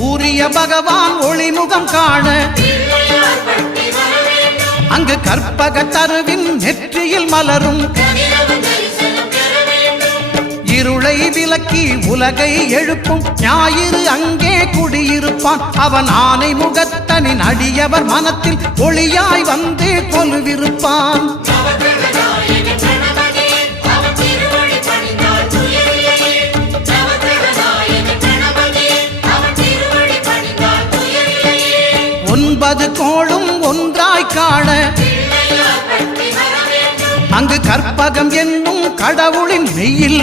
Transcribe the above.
சூரிய பகவான் ஒளிமுகம் காண அங்கு கற்பக தருவின் நெற்றியில் மலரும் இருளை விலக்கி உலகை எழுப்பும் ஞாயிறு அங்கே குடியிருப்பான். அவன் ஆனை முகத்தனின் அடியவர் மனத்தில் ஒளியாய் வந்து கொலுவிருப்பான். ஒன்பது கோளும் ஒன்றாய் காண அங்கு கற்பகம் என்னும் கடவுளின் மெய்யில்